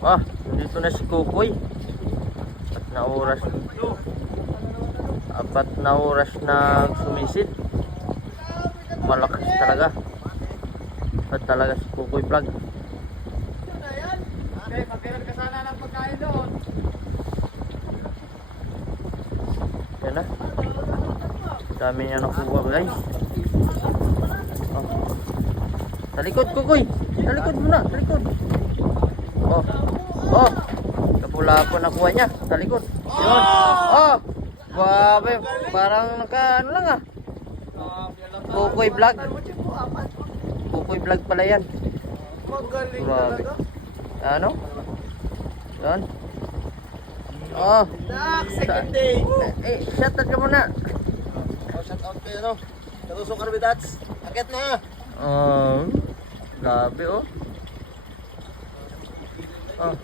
Ah, nandito na si Kukoy. Apat na oras na sumisid. Malakas talaga. At talaga si Kukoy Vlog. Okay, magkaroon ka sana ng pagkain doon. Yan na. Dami niya nakuha guys. Oh. Sa likod Kukoy. Sa likod muna. Sa likod. Oh. Oh. Kapula-po nakuha niya. Sa likod. Yun. Oh. Grabe. Parang naka ano lang ah. Kukoy Vlog. Kukoy Vlog pala yan. Magaling Grabe. talaga. Ano? Yan. Oh. Second day. Shout out ka muna. Oh, shout out kayo no. Katusok Arbidats. Akit na. Oh. Grabe oh. Oh.